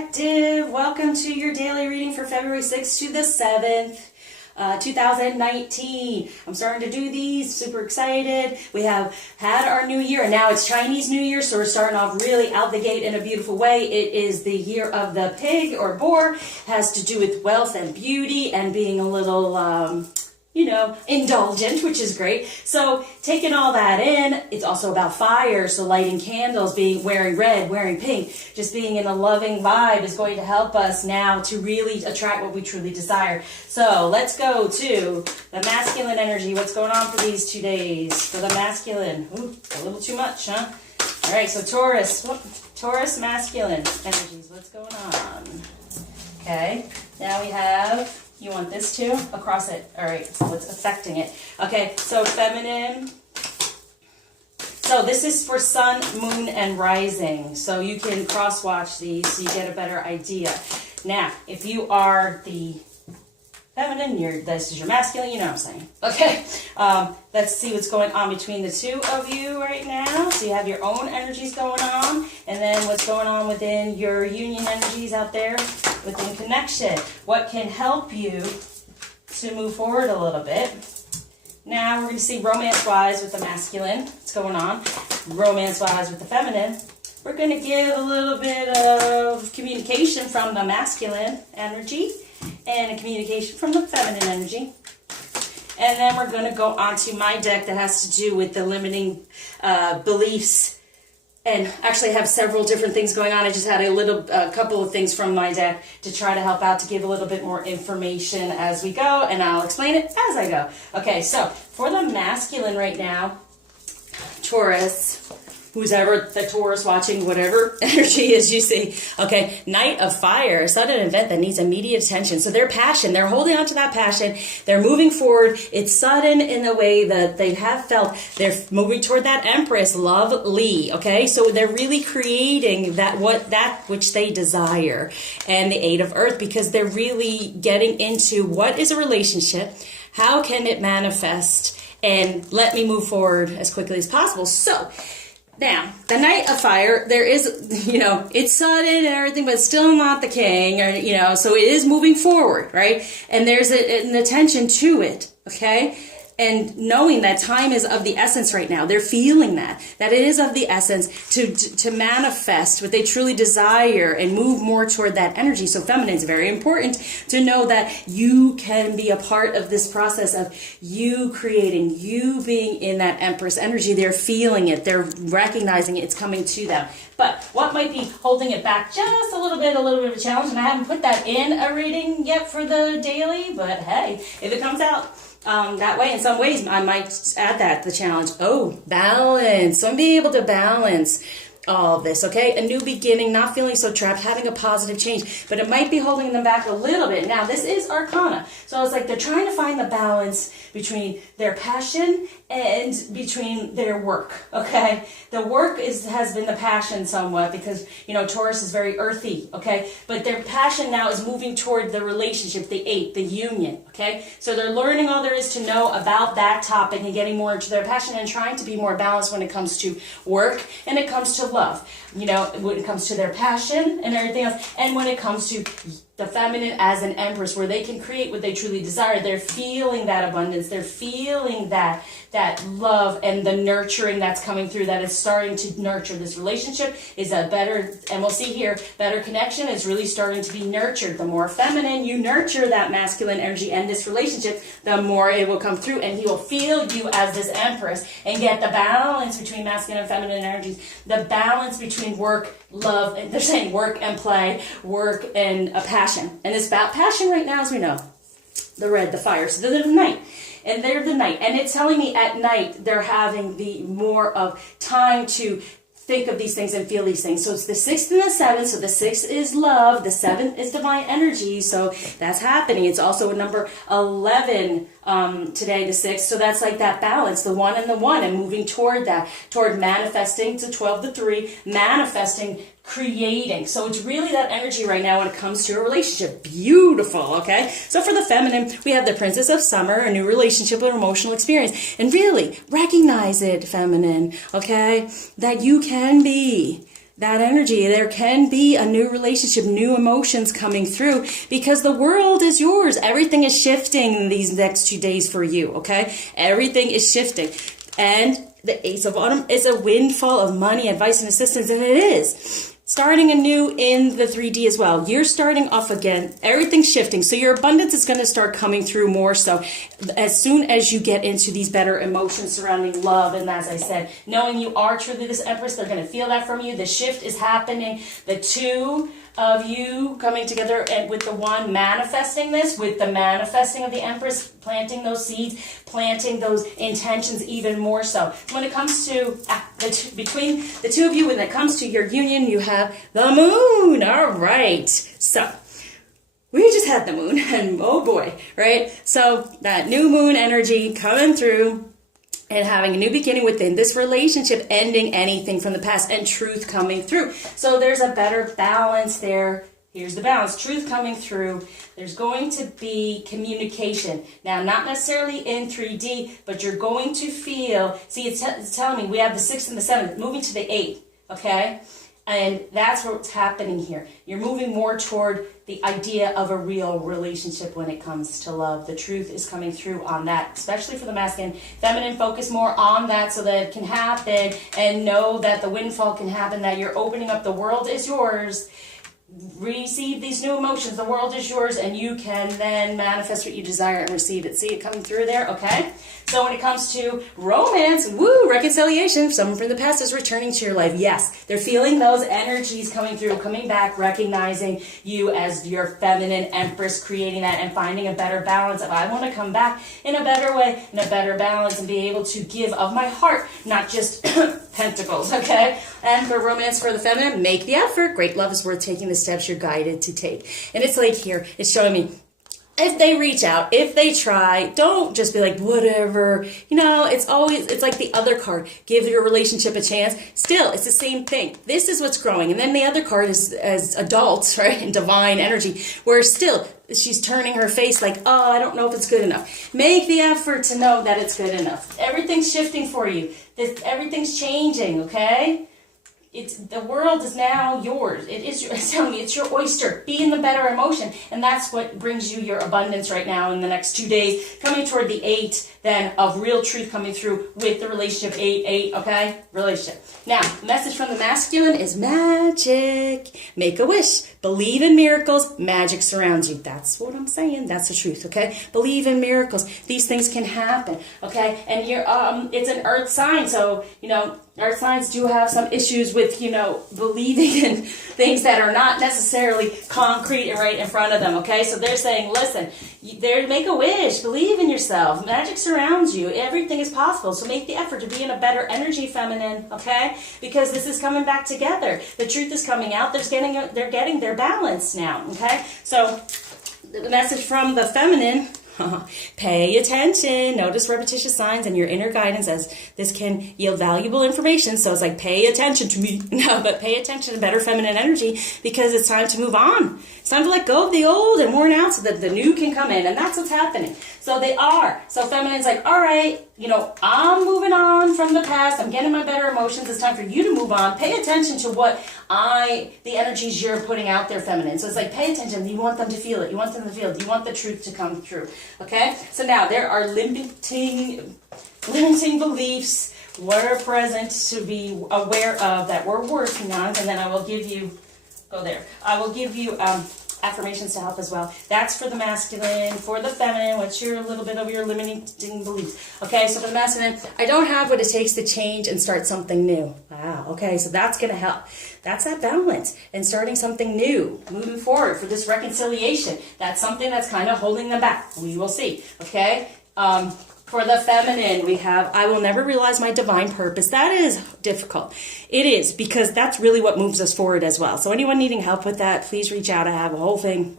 Collective. Welcome to your daily reading for February 6th to the 7th, 2019. I'm starting to do these, super excited. We have had our new year, and now it's Chinese New Year, so we're starting off really out the gate in a beautiful way. It is the year of the pig or boar. It has to do with wealth and beauty and being a little, indulgent, which is great. So taking all that in, it's also about fire. So lighting candles, wearing red, wearing pink, just being in a loving vibe is going to help us now to really attract what we truly desire. So let's go to the masculine energy. What's going on for these 2 days? For the masculine, ooh, a little too much, huh? All right, so Taurus masculine energies. What's going on? Okay, now we have, you want this too? Across it. All right, so what's affecting it? Okay, so feminine. So this is for sun, moon, and rising. So you can cross-watch these so you get a better idea. Now, if you are the feminine, this is your masculine, you know what I'm saying. Okay, let's see what's going on between the two of you right now. So you have your own energies going on, and then what's going on within your union energies out there within connection. What can help you to move forward a little bit. Now we're going to see romance-wise with the masculine. What's going on? Romance-wise with the feminine. We're going to give a little bit of communication from the masculine energy and a communication from the feminine energy. And then we're going to go on to my deck that has to do with the limiting beliefs. And actually I have several different things going on. I just had a couple of things from my deck to try to help out to give a little bit more information as we go. And I'll explain it as I go. Okay, so for the masculine right now, Taurus, who's ever the Taurus watching, whatever energy is you see. Okay, Knight of Fire, a sudden event that needs immediate attention. So their passion, they're holding on to that passion. They're moving forward. It's sudden in the way that they have felt. They're moving toward that Empress, lovely. Okay, so they're really creating that which they desire. And the Eight of Earth, because they're really getting into what is a relationship, how can it manifest, and let me move forward as quickly as possible. So now, the Knight of Fire, there is, it's sudden and everything, but still not the king, or, so it is moving forward, right? And there's an attention to it, okay? And knowing that time is of the essence right now. They're feeling that it is of the essence to manifest what they truly desire and move more toward that energy. So feminine is very important to know that you can be a part of this process of you creating, you being in that Empress energy. They're feeling it. They're recognizing it. It's coming to them. But what might be holding it back just a little bit of a challenge, and I haven't put that in a reading yet for the daily, but hey, if it comes out that way, in some ways, I might add the challenge. Oh, balance. So I'm being able to balance all of this, okay? A new beginning, not feeling so trapped, having a positive change, but it might be holding them back a little bit. Now, this is Arcana. So it's like they're trying to find the balance between their passion and between their work, okay? The work has been the passion somewhat because, Taurus is very earthy, okay? But their passion now is moving toward the relationship, the eight, the union, okay? So they're learning all there is to know about that topic and getting more into their passion and trying to be more balanced when it comes to work and it comes to love, when it comes to their passion and everything else, and when it comes to the feminine as an Empress, where they can create what they truly desire. They're feeling that abundance. They're feeling that love and the nurturing that's coming through, that is starting to nurture. This relationship is a better, and we'll see here, better connection is really starting to be nurtured. The more feminine you nurture that masculine energy and this relationship, the more it will come through, and he will feel you as this Empress and get the balance between masculine and feminine energies, the balance between work, love, and they're saying work and play, work and a passion. And it's about passion right now, as we know. The red, the fire. So they're the night. And they're the night. And it's telling me at night they're having the more of time to think of these things and feel these things. So it's the 6th and the 7th. So the 6th is love. The 7th is divine energy. So that's happening. It's also a number 11 today, the 6th. So that's like that balance, the 1 and the 1, and moving toward that, toward manifesting to 12 to 3, manifesting, creating. So it's really that energy right now when it comes to a relationship. Beautiful, okay? So for the feminine, we have the Princess of Summer, a new relationship, an emotional experience. And really, recognize it, feminine, okay? That you can be that energy. There can be a new relationship, new emotions coming through because the world is yours. Everything is shifting these next 2 days for you, okay? Everything is shifting. And the Ace of Autumn is a windfall of money, advice, and assistance, and it is. Starting anew in the 3D as well. You're starting off again. Everything's shifting. So your abundance is going to start coming through more so as soon as you get into these better emotions surrounding love. And as I said, knowing you are truly this Empress, they're going to feel that from you. The shift is happening. The two of you coming together and with the one manifesting this, with the manifesting of the Empress, planting those seeds, planting those intentions even more so. When it comes to between the two of you, when it comes to your union, you have the moon. All right. So we just had the moon and oh boy, right? So that new moon energy coming through and having a new beginning within this relationship, ending anything from the past and truth coming through. So there's a better balance there. Here's the balance. Truth coming through. There's going to be communication. Now, not necessarily in 3D, but you're going to feel, see, it's telling me we have the 6th and the 7th, moving to the 8th, okay? And that's what's happening here. You're moving more toward the idea of a real relationship when it comes to love. The truth is coming through on that, especially for the masculine. Feminine, focus more on that so that it can happen and know that the windfall can happen, that you're opening up. The world is yours. Receive these new emotions. The world is yours, and you can then manifest what you desire and receive it. See it coming through there, okay? So when it comes to romance, woo, reconciliation, someone from the past is returning to your life. Yes, they're feeling those energies coming through, coming back, recognizing you as your feminine Empress, creating that and finding a better balance of I want to come back in a better way, in a better balance, and be able to give of my heart, not just pentacles, okay? And for romance for the feminine, make the effort. Great love is worth taking the steps you're guided to take. And it's like here, it's showing me, if they reach out, if they try, don't just be like, whatever. You know, it's like the other card. Give your relationship a chance. Still, it's the same thing. This is what's growing. And then the other card is as adults, right? And divine energy, where still she's turning her face like, oh, I don't know if it's good enough. Make the effort to know that it's good enough. Everything's shifting for you. Everything's changing, okay? The world is now yours. It's telling me it's your oyster. Be in the better emotion. And that's what brings you your abundance right now in the next 2 days. Coming toward the 8 then of real truth coming through with the relationship 8, okay? Relationship. Now, the message from the masculine is magic. Make a wish. Believe in miracles. Magic surrounds you. That's what I'm saying. That's the truth, okay? Believe in miracles. These things can happen, okay? And you're, it's an earth sign, so, you know, earth signs do have some issues with, you know, believing in things that are not necessarily concrete and right in front of them, okay? So they're saying, listen, make a wish. Believe in yourself. Magic surrounds you. Everything is possible. So make the effort to be in a better energy, feminine, okay? Because this is coming back together. The truth is coming out. They're getting their balance now, okay? So the message from the feminine, pay attention. Notice repetitious signs and your inner guidance, as this can yield valuable information. So it's like, pay attention to me. No, but pay attention to better feminine energy, because it's time to move on. It's time to let go of the old and worn out so that the new can come in. And that's what's happening. So they are. So feminine's like, all right, you know, I'm moving on from the past. I'm getting my better emotions. It's time for you to move on. Pay attention to the energies you're putting out there, feminine. So it's like, pay attention. You want them to feel it. You want them to feel it. You want the truth to come through. Okay? So now there are limiting beliefs we're present to be aware of that we're working on. And then I will give you, I will give you affirmations to help as well. That's for the masculine. For the feminine, what's your little bit of your limiting beliefs? Okay, so for the masculine, I don't have what it takes to change and start something new. Wow, okay, so that's going to help. That's that balance and starting something new, moving forward for this reconciliation. That's something that's kind of holding them back. We will see, okay? For the feminine, we have, I will never realize my divine purpose. That is difficult. It is, because that's really what moves us forward as well. So anyone needing help with that, please reach out. I have a whole thing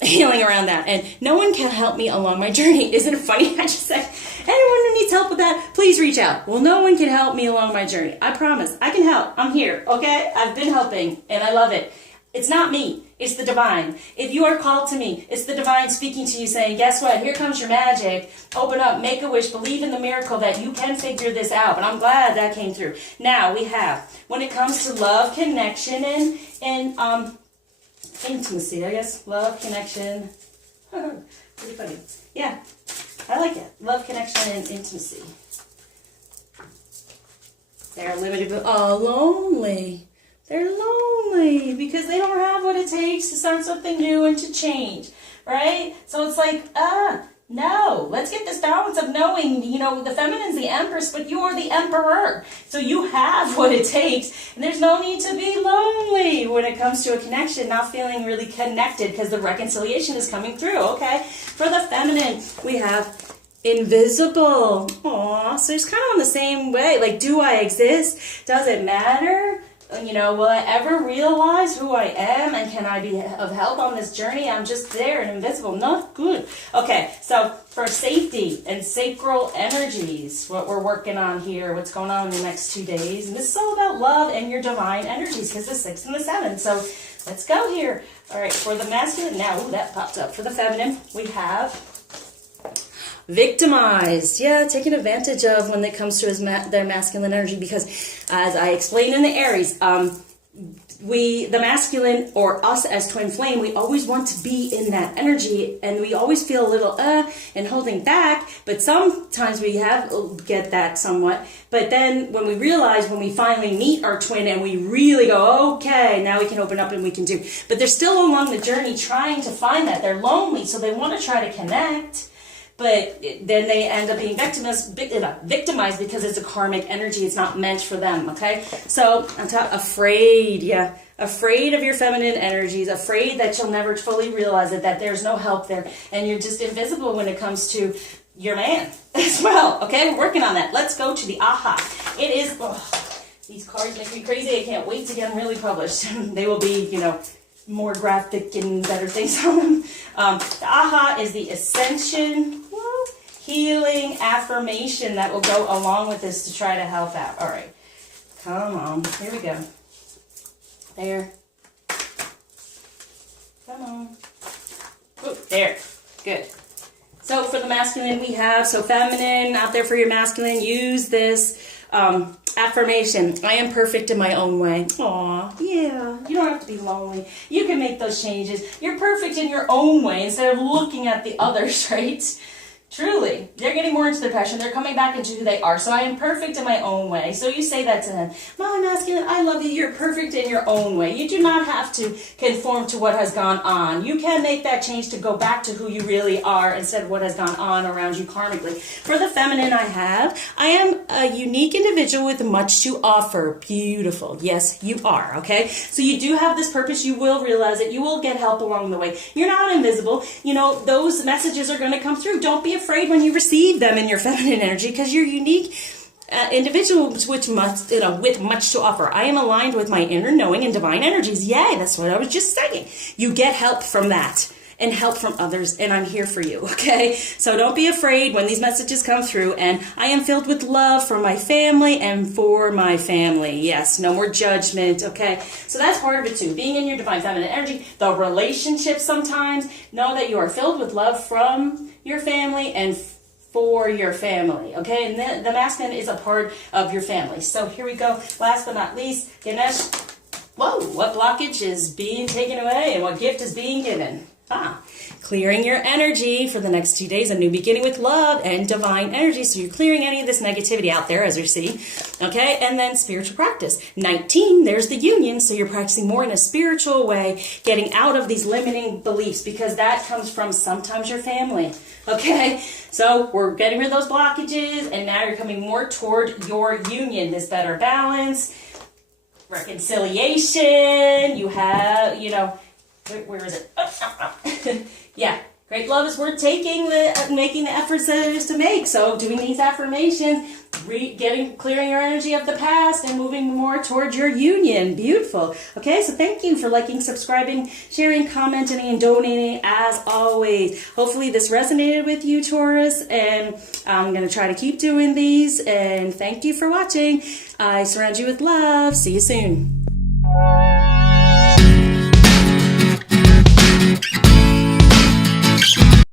healing around that. And no one can help me along my journey. Isn't it funny? I just said, anyone who needs help with that, please reach out. Well, no one can help me along my journey. I promise. I can help. I'm here, okay? I've been helping, and I love it. It's not me. It's the divine. If you are called to me, it's the divine speaking to you saying, guess what? Here comes your magic. Open up, make a wish, believe in the miracle that you can figure this out. But I'm glad that came through. Now we have, when it comes to love, connection, and intimacy, I guess. Love, connection. Pretty funny. Yeah, I like it. Love, connection, and intimacy. They're limited, but lonely. They're lonely because they don't have what it takes to start something new and to change, right? So it's like, no, let's get this balance of knowing, you know, the feminine's the empress, but you're the emperor. So you have what it takes, and there's no need to be lonely when it comes to a connection, not feeling really connected because the reconciliation is coming through, okay? For the feminine, we have invisible. Aw, so it's kind of on the same way. Like, do I exist? Does it matter? You know, will I ever realize who I am, and can I be of help on this journey? I'm just there and invisible. Not good. Okay, so for safety and sacral energies, what we're working on here, what's going on in the next 2 days, and this is all about love and your divine energies because the 6 and the 7. So let's go here. All right, for the masculine, now that popped up. For the feminine, we have victimized. Yeah, taken advantage of when it comes to their masculine energy, because as I explained in the Aries, the masculine, or us as twin flame, we always want to be in that energy, and we always feel a little and holding back, but sometimes we get that somewhat. But then when we realize, when we finally meet our twin and we really go, okay, now we can open up and we can do, but they're still along the journey trying to find that. They're lonely, so they want to try to connect. But then they end up being victimized because it's a karmic energy. It's not meant for them, okay? So, on top, afraid, yeah. Afraid of your feminine energies, afraid that you'll never fully realize it, that there's no help there, and you're just invisible when it comes to your man as well, okay? We're working on that. Let's go to the aha. It is, these cards make me crazy. I can't wait to get them really published. They will be, you know, more graphic and better things on them. The aha is the ascension, healing affirmation that will go along with this to try to help out. All right, come on, here we go. There, come on. Ooh, there, good. So for the masculine we have, so feminine out there for your masculine, use this affirmation. I am perfect in my own way. Aw, yeah. You don't have to be lonely. You can make those changes. You're perfect in your own way instead of looking at the others, right? Truly, they're getting more into their passion. They're coming back into who they are. So I am perfect in my own way. So you say that to them. My masculine, I love you. You're perfect in your own way. You do not have to conform to what has gone on. You can make that change to go back to who you really are instead of what has gone on around you karmically. For the feminine I am a unique individual with much to offer. Beautiful. Yes, you are. Okay. So you do have this purpose. You will realize it. You will get help along the way. You're not invisible. You know, those messages are going to come through. Don't be afraid when you receive them in your feminine energy, because you're unique individual with much to offer. I am aligned with my inner knowing and divine energies. Yay, that's what I was just saying. You get help from that and help from others, and I'm here for you, okay? So don't be afraid when these messages come through, and I am filled with love for my family and for my family. Yes, no more judgment, okay? So that's part of it too, being in your divine feminine energy. The relationship sometimes, know that you are filled with love from your family and for your family, okay? And the masculine is a part of your family. So here we go. Last but not least, Ganesh. Whoa, what blockage is being taken away and what gift is being given? Clearing your energy for the next 2 days, a new beginning with love and divine energy. So you're clearing any of this negativity out there, as you see. Okay, and then spiritual practice. 19, there's the union. So you're practicing more in a spiritual way, getting out of these limiting beliefs, because that comes from sometimes your family. Okay, so we're getting rid of those blockages, and now you're coming more toward your union, this better balance, reconciliation. You have, you know, where is it? Yeah, great love is worth making the efforts that it is to make. So doing these affirmations, clearing your energy of the past and moving more towards your union. Beautiful. Okay, so thank you for liking, subscribing, sharing, commenting, and donating as always. Hopefully this resonated with you, Taurus, and I'm going to try to keep doing these, and thank you for watching. I surround you with love. See you soon.